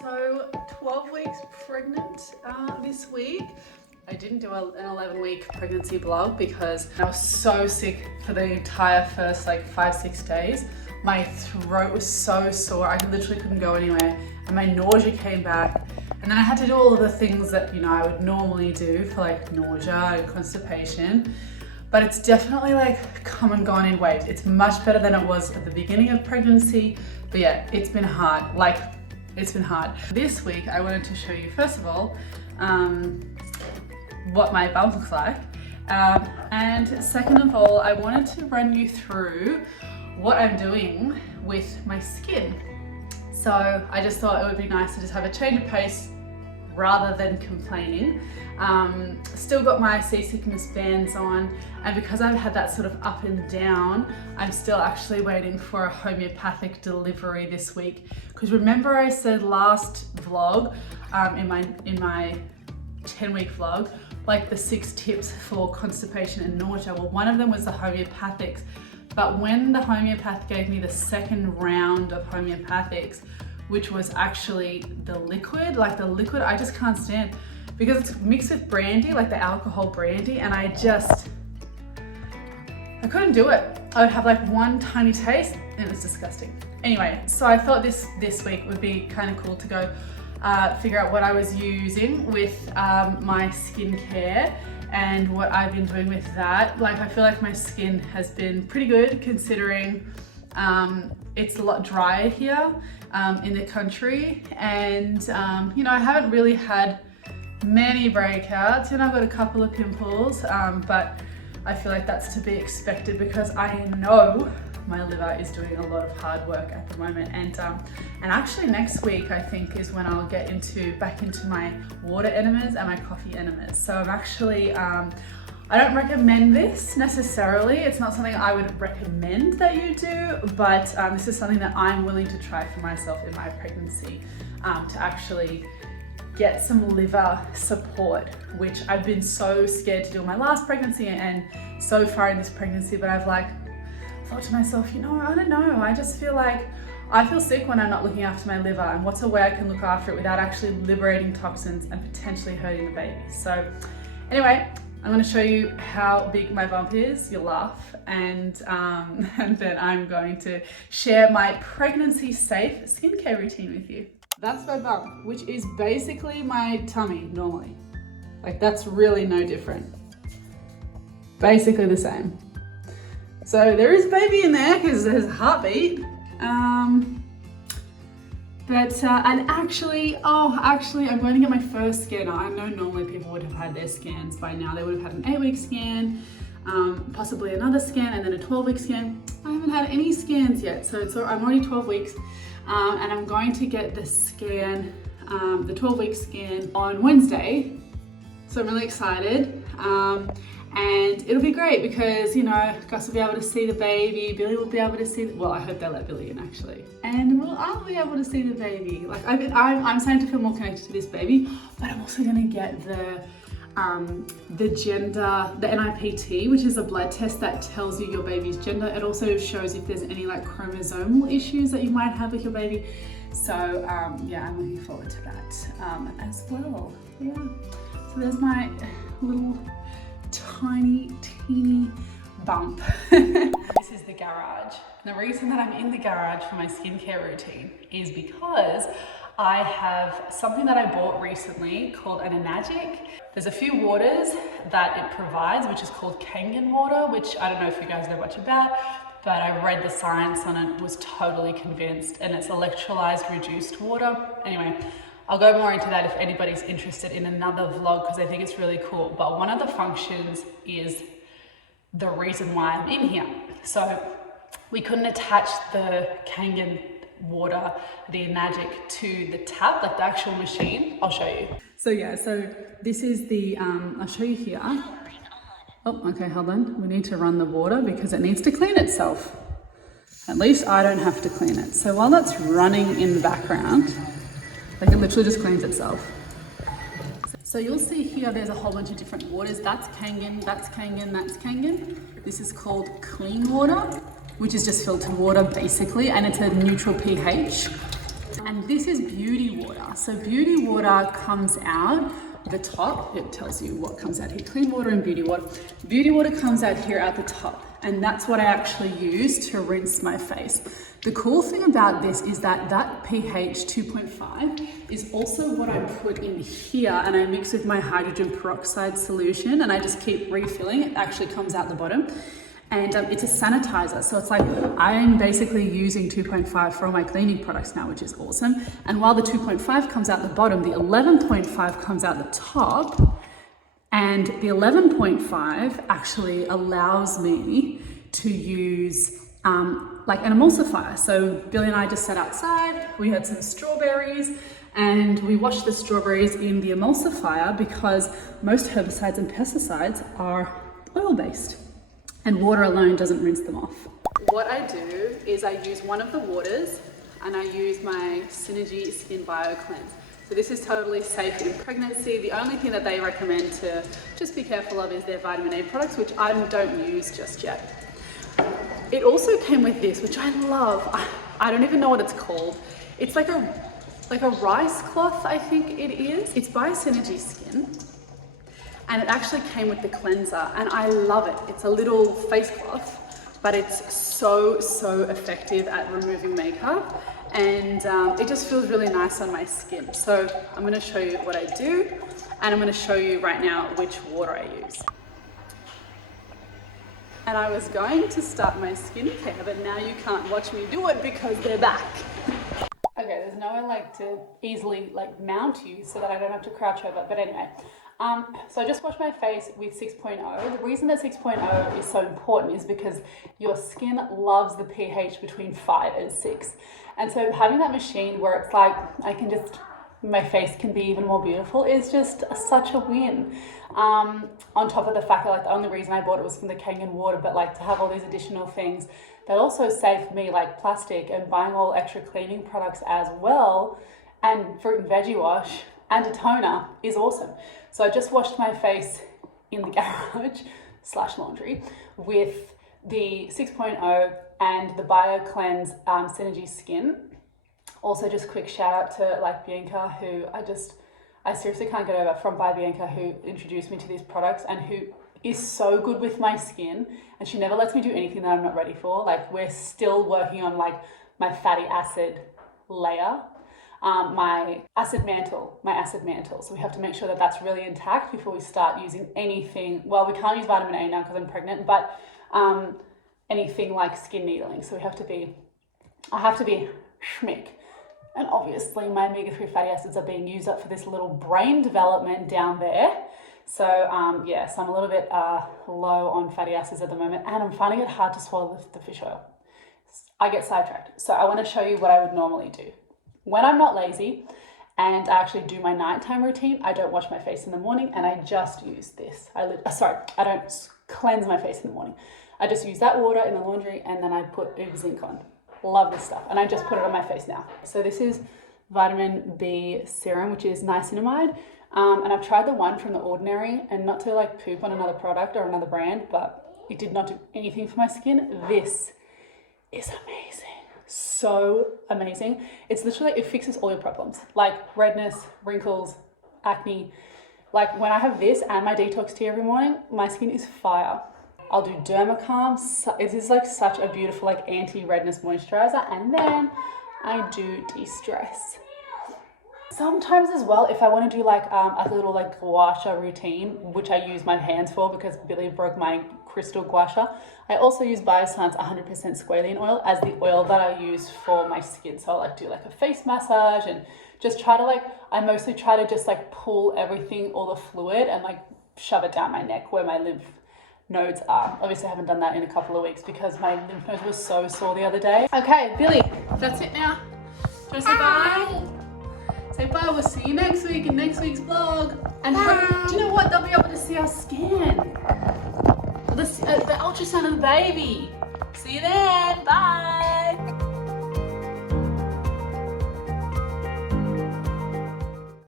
So 12 weeks pregnant this week. I didn't do an 11-week pregnancy vlog because I was so sick for the entire first like 5-6 days. My throat was so sore, I literally couldn't go anywhere, and my nausea came back. And then I had to do all of the things that, you know, I would normally do for like nausea and constipation. But it's definitely like come and gone in weight. It's much better than it was at the beginning of pregnancy. But yeah, it's been hard. It's been hard. This week, I wanted to show you, first of all, what my bum looks like. And second of all, I wanted to run you through what I'm doing with my skin. So I just thought it would be nice to just have a change of pace rather than complaining. Still got my seasickness bands on, and because I've had that sort of up and down, I'm still actually waiting for a homeopathic delivery this week. Because remember I said last vlog, in my 10-week vlog, like the 6 tips for constipation and nausea. Well, one of them was the homeopathics, but when the homeopath gave me the second round of homeopathics, which was actually the liquid, I just can't stand, because it's mixed with brandy, like the alcohol brandy, and I couldn't do it. I would have like one tiny taste and it was disgusting. Anyway, so I thought this week would be kind of cool to go figure out what I was using with my skincare and what I've been doing with that. Like, I feel like my skin has been pretty good considering it's a lot drier here in the country, and you know, I haven't really had many breakouts, and I've got a couple of pimples, but I feel like that's to be expected because I know my liver is doing a lot of hard work at the moment. And actually next week I think is when I'll get back into my water enemas and my coffee enemas. So I'm actually I don't recommend this necessarily. It's not something I would recommend that you do, but this is something that I'm willing to try for myself in my pregnancy, to actually get some liver support, which I've been so scared to do in my last pregnancy and so far in this pregnancy. But I've thought to myself, you know, I don't know, I just feel like I feel sick when I'm not looking after my liver, and what's a way I can look after it without actually liberating toxins and potentially hurting the baby. So anyway, I'm going to show you how big my bump is. You'll laugh, and then I'm going to share my pregnancy safe skincare routine with you. That's my bump, which is basically my tummy normally. Like, that's really no different. Basically the same. So there is baby in there because there's a heartbeat. And actually, I'm going to get my first scan. I know normally people would have had their scans by now. They would have had an 8-week scan, possibly another scan, and then a 12-week scan. I haven't had any scans yet, so I'm already 12 weeks. And I'm going to get the scan, the 12-week scan on Wednesday. So I'm really excited. And it'll be great because, you know, Gus will be able to see the baby, Billy will be able to see, well, I hope they let Billy in actually. And I'll be able to see the baby. Like, I'm starting to feel more connected to this baby, but I'm also gonna get the gender, the NIPT, which is a blood test that tells you your baby's gender. It also shows if there's any like chromosomal issues that you might have with your baby. So yeah, I'm looking forward to that as well. Yeah, so there's my little tiny, teeny bump. This is the garage. And the reason that I'm in the garage for my skincare routine is because I have something that I bought recently called an Enagic. There's a few waters that it provides, which is called Kangen water, which I don't know if you guys know much about, but I read the science on it, was totally convinced, and it's electrolyzed reduced water. Anyway, I'll go more into that if anybody's interested in another vlog, because I think it's really cool. But one of the functions is the reason why I'm in here. So we couldn't attach the Kangen water, the Enagic, to the tap, like the actual machine. I'll show you. So yeah, so this is the, I'll show you here. Oh, okay, hold on. We need to run the water because it needs to clean itself. At least I don't have to clean it. So while that's running in the background, like, it literally just cleans itself. So you'll see here there's a whole bunch of different waters. That's Kangen, that's Kangen, that's Kangen. This is called clean water, which is just filtered water basically, and it's a neutral pH. And this is Beauty Water. So Beauty Water comes out the top. It tells you what comes out here, clean water and beauty water. Beauty water comes out here at the top, and that's what I actually use to rinse my face. The cool thing about this is that pH 2.5 is also what I put in here, and I mix with my hydrogen peroxide solution, and I just keep refilling. It actually comes out the bottom. And it's a sanitizer, so it's like I'm basically using 2.5 for all my cleaning products now, which is awesome. And while the 2.5 comes out the bottom, the 11.5 comes out the top, and the 11.5 actually allows me to use like an emulsifier. So Billy and I just sat outside, we had some strawberries, and we washed the strawberries in the emulsifier because most herbicides and pesticides are oil-based, and water alone doesn't rinse them off. What I do is I use one of the waters, and I use my Synergy Skin Bio Cleanse. So this is totally safe in pregnancy. The only thing that they recommend to just be careful of is their vitamin A products, which I don't use just yet. It also came with this, which I love. I don't even know what it's called. It's like a rice cloth, I think it is. It's by Synergy Skin. And it actually came with the cleanser, and I love it. It's a little face cloth, but it's so effective at removing makeup, and it just feels really nice on my skin. So I'm gonna show you what I do, and I'm gonna show you right now which water I use. And I was going to start my skincare, but now you can't watch me do it because they're back. Okay, there's nowhere like to easily like mount you so that I don't have to crouch over, but anyway. So I just washed my face with 6.0. The reason that 6.0 is so important is because your skin loves the pH between 5 and 6. And so having that machine where it's like, my face can be even more beautiful is just such a win. On top of the fact that like the only reason I bought it was from the Kangen water, but like to have all these additional things that also saved me like plastic and buying all extra cleaning products as well, and fruit and veggie wash and a toner is awesome. So I just washed my face in the garage / laundry with the 6.0 and the Bio Cleanse Synergy Skin. Also, just quick shout out to like Bianca, who I seriously can't get over, from By Bianca, who introduced me to these products and who is so good with my skin, and she never lets me do anything that I'm not ready for. Like, we're still working on like my fatty acid layer, my acid mantle. So we have to make sure that that's really intact before we start using anything. Well, we can't use vitamin A now because I'm pregnant, but anything like skin needling. So I have to be schmick. And obviously my omega-3 fatty acids are being used up for this little brain development down there. So yes, I'm a little bit low on fatty acids at the moment, and I'm finding it hard to swallow the fish oil. I get sidetracked. So I want to show you what I would normally do. When I'm not lazy and I actually do my nighttime routine, I don't wash my face in the morning, and I just use this. I don't cleanse my face in the morning. I just use that water in the laundry, and then I put zinc on. Love this stuff, and I just put it on my face now. So this is vitamin B serum, which is niacinamide, and I've tried the one from The Ordinary, and not to like poop on another product or another brand, but it did not do anything for my skin. This is amazing. So amazing. It's literally, it fixes all your problems, like redness, wrinkles, acne. Like when I have this and my detox tea every morning, my skin is fire. I'll do Dermacalm. It is like such a beautiful like anti-redness moisturizer, and then I do de-stress. Sometimes as well, if I want to do like a little like gua sha routine, which I use my hands for because Billy broke my crystal gua sha, I also use Biossance 100% squalene oil as the oil that I use for my skin. So I like do like a face massage and just try to like, I mostly try to just like pull everything, all the fluid, and like shove it down my neck where my lymph nodes are. Obviously I haven't done that in a couple of weeks because my lymph nodes were so sore the other day. Okay, Billy, that's it now. Do you want to say bye? Say bye, we'll see you next week in next week's vlog. And do you know what? They'll be able to see our skin. The ultrasound of the baby. See you then, bye.